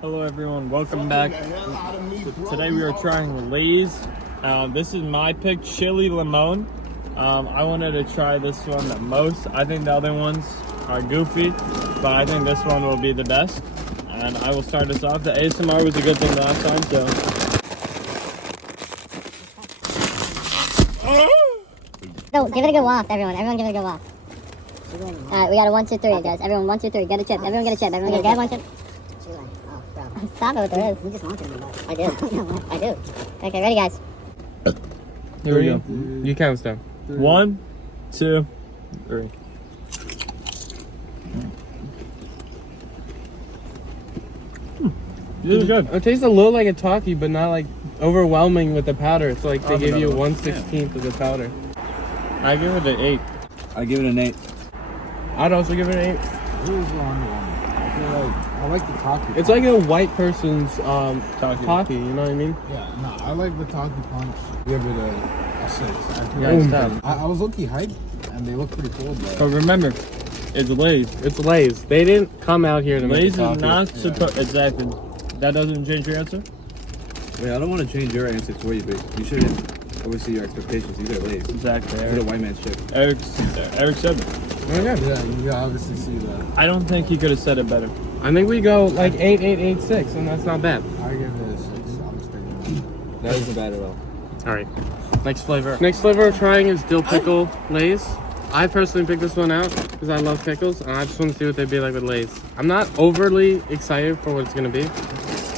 Hello everyone, welcome back. Today we are trying Lay's. This is my pick, chili limon. I wanted to try this one the most. I think the other ones are goofy, but I think this one will be the best. And I will start us off. The ASMR was a good thing last time, so. No, give it a good waft, everyone. Everyone give it a good waft. Alright, we got a 1, 2, 3, guys. Everyone, 1, 2, 3. Get a chip. Everyone get a chip. Everyone get one chip. Stop it with the wrist. You just want to, but I do. I do. Okay, ready, guys? Here we go. You count us down. 1, 2, 3. This is good. It tastes a little like a Talkie, but not like overwhelming with the powder. It's like they give you another one. 1/16 of the powder. I give it an 8. I give it an 8. I'd also give it an 8. Here's the underwhelming. I feel like I like the Talkie. It's like a white person's Talkie. you know what I mean? Yeah, no, I like the Talkie Punch. Give it a 6. I, feel Yeah, like- stop. I was low-key hyped, and they look pretty cool, but But remember, it's Lay's. It's Lay's. They didn't come out here to Lay's make a is Talkie. not supposed. Exactly. That doesn't change your answer? Wait, I don't want to change your answer for you, but you shouldn't oversee your expectations. You got Lay's. Exactly. It's a white man's chip. Eric said it. yeah, you obviously see that. I don't think he could have said it better. I think we go like 8, 8, 8, 6, and that's not bad. I give it a 6. I'm sticking That isn't bad at all. All right. Next flavor. Next flavor we're trying is dill pickle Lay's. I personally picked this one out because I love pickles, and I just want to see what they'd be like with Lay's. I'm not overly excited for what it's gonna be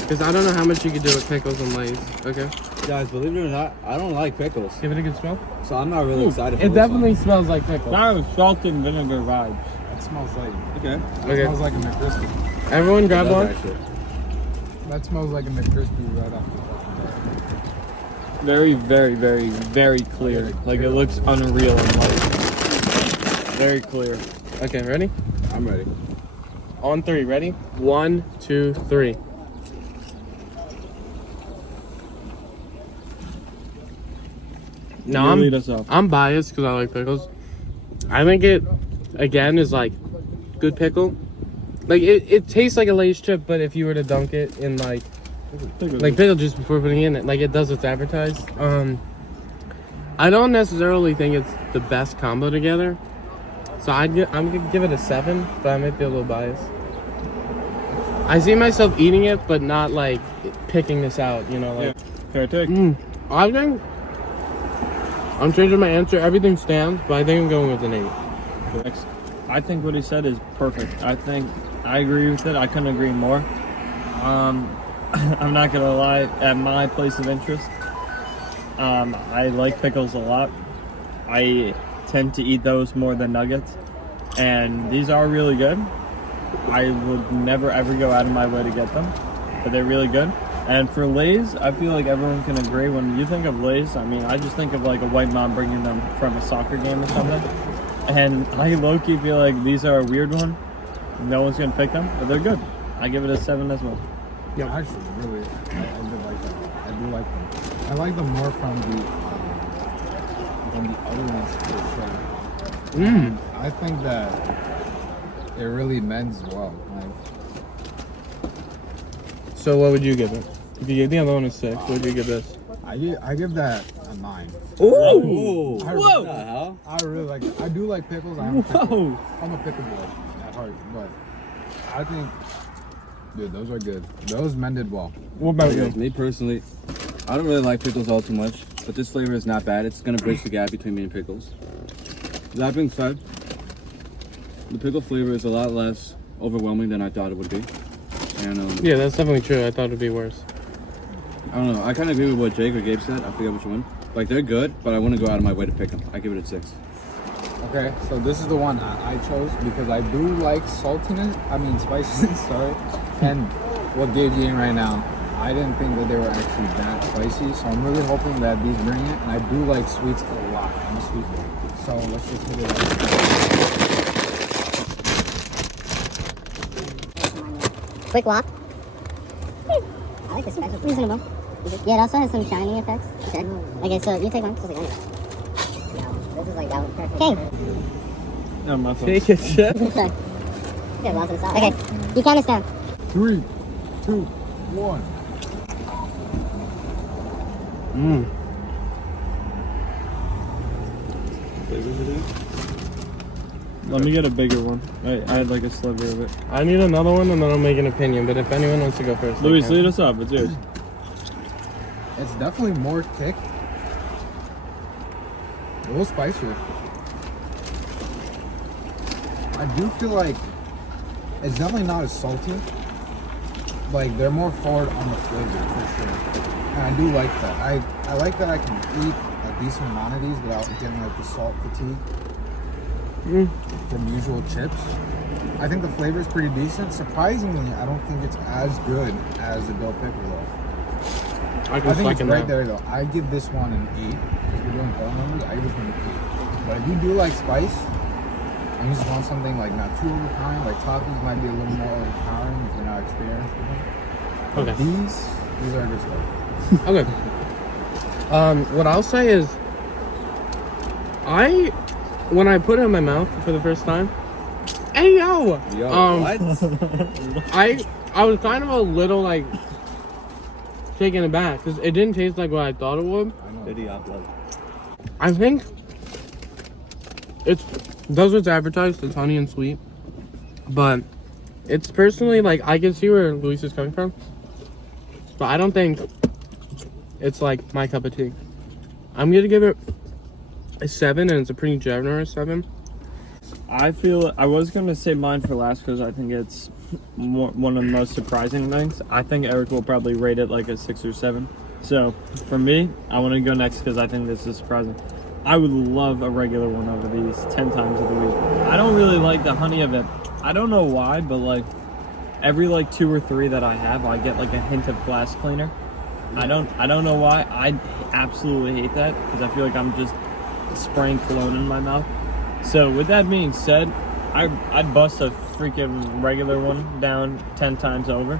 because I don't know how much you could do with pickles and Lay's. Okay. Guys, believe it or not, I don't like pickles. Give it a good smell. So I'm not really excited for It this definitely smells like pickles. That was salt and vinegar vibes. it. That smells like. one. Okay. That Okay. smells like a McCrispy. Everyone grab That's one. actually- That smells like a McCrispy right off the fucking Very, very, very, very clear. Like it looks unreal in light. Very clear. Okay, ready? I'm ready. On 3, ready? 1, 2, 3. No, You lead us off. I'm biased because I like pickles. I think it, again, is like good pickle. Like it tastes like a Lay's chip, but if you were to dunk it in like pickle juice before putting it in it, like it does what's advertised. I don't necessarily think it's the best combo together. So I'm gonna give it a 7, but I might be a little biased. I see myself eating it, but not like picking this out. You know, like. Fair take. I think I'm changing my answer. Everything stands, but I think I'm going with an 8. Next. I think what he said is perfect. I think I agree with it. I couldn't agree more. I'm not gonna lie. At my place of interest, I like pickles a lot. I tend to eat those more than nuggets, and these are really good. I would never ever go out of my way to get them, but they're really good. And for Lay's, I feel like everyone can agree. When you think of Lay's, I mean, I just think of like a white mom bringing them from a soccer game or something. And I low-key feel like these are a weird one. No one's gonna pick them, but they're good. I give it a 7 as well. Yeah, actually, really, I do like them. I do like them. I like them more from the other ones for sure. I think that it really mends well. Like, So what would you give it? If you gave the other one a 6, what would you give this? I give that a 9. Whoa! I What the hell? I really like it. I do like pickles. I'm a pickle boy at heart, but I think, dude, those are good. Those mended well. What about Guys, me personally, I don't really like pickles all too much, but this flavor is not bad. It's gonna bridge the gap between me and pickles. That being said, the pickle flavor is a lot less overwhelming than I thought it would be. And Yeah, that's definitely true. I thought it'd be worse. I don't know. I kind of agree with what Jake or Gabe said. I forget which one. Like they're good, but I wouldn't go out of my way to pick them. I give it a 6. Okay, so this is the one I chose because I do like saltiness. I mean spiciness. Sorry, and what Gabe's eating right now. I didn't think that they were actually that spicy, so I'm really hoping that these bring it. And I do like sweets a lot. I'm a sweet boy. So let's just hit it out. Quick walk. I like this special. Reasonable. Yeah, it also has some shiny effects. Okay. Okay, so you take one. This is like that one. Perfect. Okay. No, my fault. Take it, chef. Sorry. Okay, you count us down. 3, 2, 1. Mmm. Let me get a bigger one. I had like a sliver of it. I need another one and then I'll make an opinion. But if anyone wants to go first, they Luis, can. lead us up. It's yours. It's definitely more thick. A little spicier. I do feel like it's definitely not as salty. Like they're more forward on the flavor for sure. And I do like that. I like that I can eat a decent amount of these without getting like the salt fatigue from usual chips. I think the flavor is pretty decent. Surprisingly, I don't think it's as good as the dill pickle though. I can I think it's second right that. there though. I give this one an 8 because we're doing bowl numbers. I give this one an 8. But if you do like spice and you just want something like not too overpowering, like Takis might be a little more overpowering if you're not experienced with them. Okay. These are good stuff. Okay. What I'll say is, when I put it in my mouth for the first time, hey yo, Yo, what? I was kind of a little like taken aback because it didn't taste like what I thought it would. I know. Did he upload? I think it does what's advertised. It's honey and sweet, but it's personally like I can see where Luis is coming from, but I don't think it's like my cup of tea. I'm gonna give it a 7, and it's a pretty generous 7. I feel I was gonna say mine for last because I think it's one of the most surprising things. I think Eric will probably rate it like a 6 or 7. So for me, I want to go next because I think this is surprising. I would love a regular one over these 10 times of the week. I don't really like the honey of it. I don't know why, but like every like 2 or 3 that I have, I get like a hint of glass cleaner. I don't know why. I absolutely hate that because I feel like I'm just spraying cologne in my mouth. So with that being said, I'd bust a freaking regular one down 10 times over.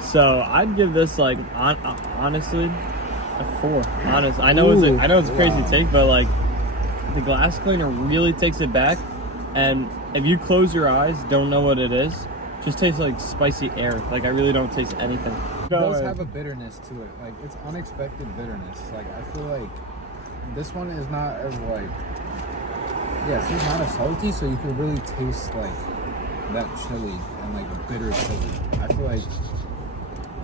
So I'd give this like honestly a 4. Honest, I know it's a crazy take, but like the glass cleaner really takes it back. And if you close your eyes, don't know what it is, just tastes like spicy air. Like I really don't taste anything. It does have a bitterness to it. Like it's unexpected bitterness. Like I feel like this one is not as like, yes, it's not as salty, so you can really taste like that chili and like a bitter chili. I feel like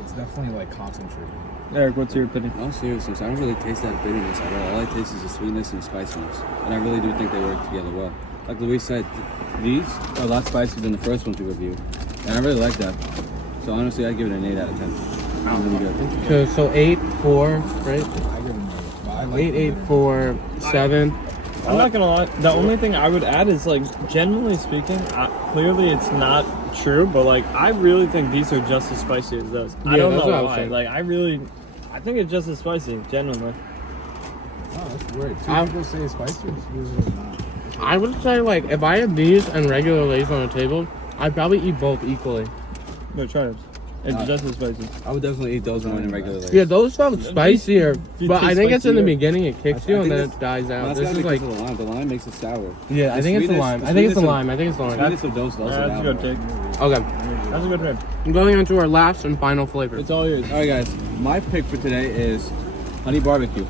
it's definitely like concentrated. Eric, what's your opinion? No, seriously, I don't really taste that bitterness at all. All I taste is the sweetness and the spiciness. And I really do think they work together well. Like Luis said, these are a lot spicier than the first ones we reviewed. And I really like that. So honestly, I'd give it an 8 out of 10. Really good. Okay, so 8, 4, right? I give it an 8. I like 8, the 8, bitter. 4, 7. I'm not gonna lie. The only thing I would add is like, generally speaking, clearly it's not true, but like I really think these are just as spicy as those. I Yeah, don't that's know what I was why. saying. Like I think it's just as spicy. Genuinely. Oh, that's weird. Two I'm- people say it's spicy. It's usually not. I would say like if I had these and regular Lay's on the table, I'd probably eat both equally. No, try it. It's just as spicy. I would definitely eat those more than regular Lay's. Yeah, those felt spicier, These but I taste think it's in the spicier. beginning it kicks I you and think then it's- it dies No, out. that's This gotta is be like, because of the lime. The lime makes it sour. yeah, I think it's the sweetness- lime. the I think it's the sweetness lime. I think it's the The lime. sweetness of those slows it That's a down good more. take. Okay, That's a good pick. I'm going on to our last and final flavor. It's all yours. Alright guys, my pick for today is honey barbecue.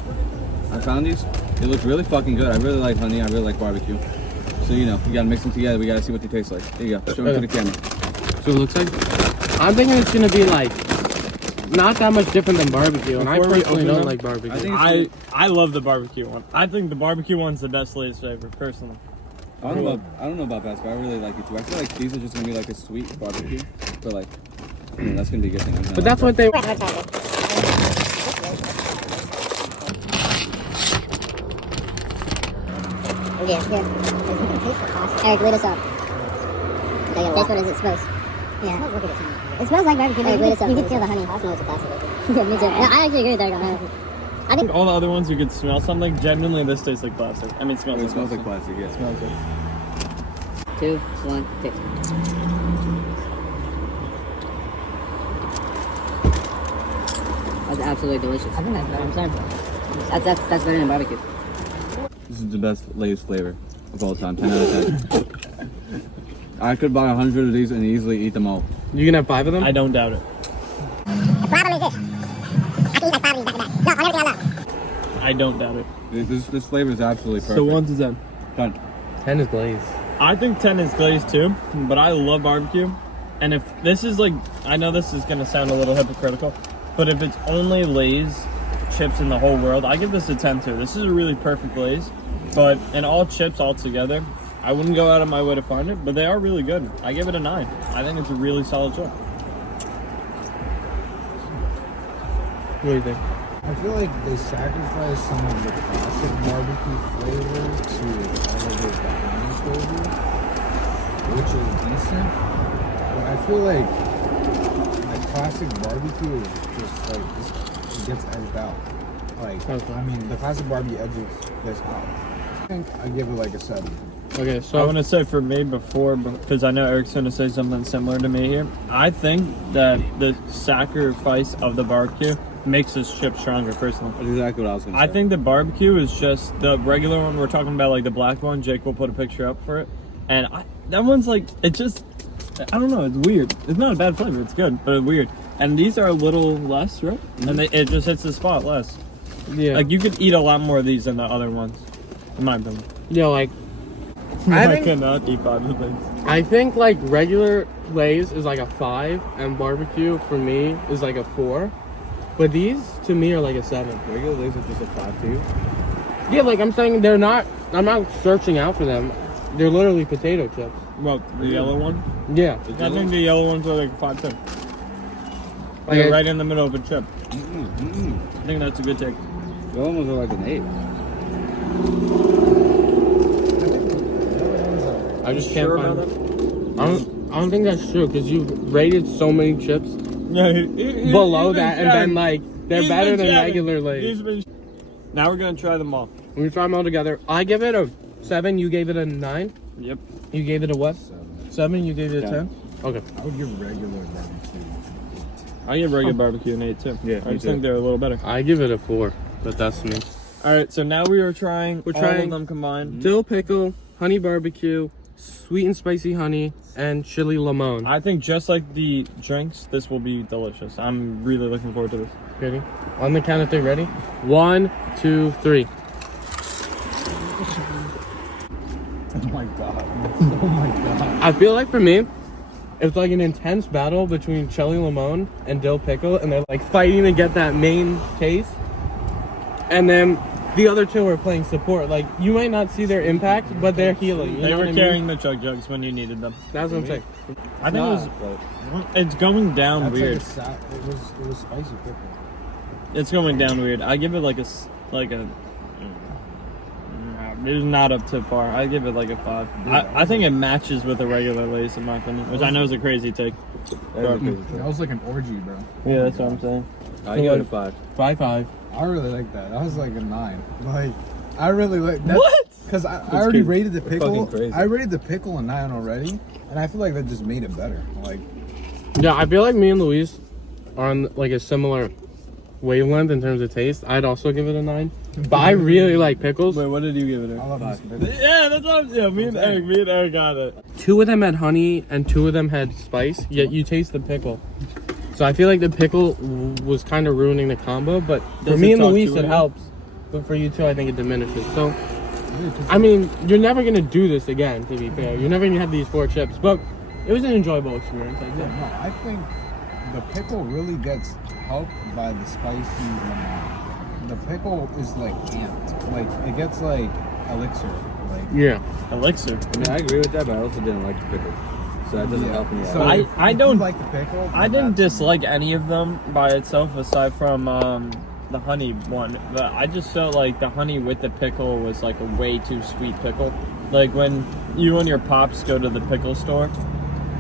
I found these. They look really fucking good. I really like honey. I really like barbecue. So you know, we gotta mix them together. We gotta see what they taste like. There you go. Show them to the camera. So it looks like I'm thinking it's gonna be like not that much different than barbecue, and I Before we personally open don't them, like barbecue. I think I love the barbecue one. I think the barbecue one's the best Lay's flavor, personally. I don't know about best, but I really like it too. I feel like these are just gonna be like a sweet barbecue, but like, that's gonna be a good thing. But that's what they. Yeah. Eric, lead us up. Taste what is it smells. Yeah. It smells like barbecue. Eric, lead us up. You can feel the honey. I smell it's a classic. Yeah, me too. Yeah, I actually agree with Eric on that. I think All the other ones you could smell something. Genuinely, this tastes like plastic. I mean, smells It like smells like plastic. plastic, yeah. Smells good. 2, 1, taste. That's absolutely delicious. I think that's better. I'm sorry. That's better than barbecue. This is the best Lay's flavor of all time. 10 out of 10. I could buy 100 of these and easily eat them all. You can have 5 of them. I don't doubt it. The problem is this. I can eat like 5 of these back to back. No, I'll never get out. I don't doubt it. This flavor is absolutely perfect. So 1 to 10. Done. 10 is glazed. I think 10 is glazed too, but I love barbecue. And if this is like, I know this is gonna sound a little hypocritical, but if it's only Lay's chips in the whole world, I give this a 10 too. This is a really perfect Lay's, but in all chips all together, I wouldn't go out of my way to find it, but they are really good. I give it a 9. I think it's a really solid chip. What do you think? I feel like they sacrificed some of the classic barbecue flavor to elevate the honey flavor, which is decent. But I feel like classic barbecue is just like it gets edged out. Like Okay. I mean, the classic barbecue edges this out. I think I give it like a 7. Okay, I so want to say for me before, because I know Eric's going to say something similar to me here. I think that the sacrifice of the barbecue makes this chip stronger, personally. That's exactly what I was gonna say. I think the barbecue is just the regular one we're talking about, like the black one. Jake will put a picture up for it, and that one's like, it just, I don't know, it's weird. It's not a bad flavor, it's good, but it's weird. And these are a little less, right? And it just hits the spot less. yeah, Like you could eat a lot more of these than the other ones, in my opinion. yeah, like I think- cannot eat 5 of things. I think like regular Lay's is like a 5, and barbecue for me is like a 4. But these to me are like a 7. Regular Lay's are just a 5 to you. Yeah, like I'm saying they're not. I'm not searching out for them. They're literally potato chips. Well, the yellow one? Yeah, I think the yellow ones are like 5 too. Like They're I- right in the middle of a chip. I think that's a good take. The other ones are like an 8. I just can't Sure find. about that? I don't think that's true because you rated so many chips Yeah, below that, and then like they're better than regular Lay's. Now we're gonna try them all. We try them all together. I give it a 7. You gave it a 9. Yep. You gave it a what? 7. You gave it a 10. Okay. I would give regular barbecue. I give regular barbecue an 8 too. Yeah, I me just too. think they're a little better. I give it a 4, but that's me. All right, so now we are trying. We're all trying- of them combined. Dill pickle, honey barbecue, sweet and spicy honey, and chili limon. I think just like the drinks, this will be delicious. I'm really looking forward to this. Ready? On the count of 3, ready? 1, 2, 3. Oh my god. Oh my god. I feel like for me, it's like an intense battle between chili limon and dill pickle, and they're like fighting to get that main taste. And then the other two are playing support. Like you might not see their impact, but they're healing. You They know were what I carrying mean? the chug jugs when you needed them. That's what I'm saying. I think it's going down That's weird. it was spicy pickle. It's going down weird. I give it like a. It's not up to par. I give it like a 5. I think it matches with a regular Lay's in my opinion, which I know is a crazy take. That was like an orgy, bro. Yeah, that's what I'm saying. I give it a 5. 5-5. I really like that. That was like a 9. Like, I really like that. What? Because I already crazy. rated the That's pickle. fucking crazy. I rated the pickle a 9 already, and I feel like that just made it better. Like, Yeah, I feel like me and Luis are on like a similar wavelength in terms of taste. I'd also give it a 9. But I really like pickles. Wait, what did you give it? I love this pickle. Yeah, that's what I'm saying. Me and Eric got it. 2 of them had honey and 2 of them had spice, yet you taste the pickle. So I feel like the pickle was kind of ruining the combo, but for Does me it and talk Luis to it it? helps. But for you two, I think it diminishes. So, I mean, you're never going to do this again, to be fair. You're never going to have these 4 chips, but it was an enjoyable experience, I Yeah, think. no, I think the pickle really gets helped by the spicy lemon. The pickle is like amped. Like, it gets like elixir. Like, Yeah. Elixir. I mean, I agree with that, but I also didn't like the pickle. So that doesn't yeah. help me out. So I- if I you don't- like the pickle. I then didn't that's- dislike any of them by itself aside from the honey one. But I just felt like the honey with the pickle was like a way too sweet pickle. Like when you and your pops go to the pickle store,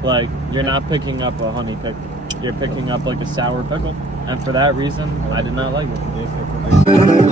like you're not picking up a honey pickle. You're picking up like a sour pickle. And for that reason, I did not like it.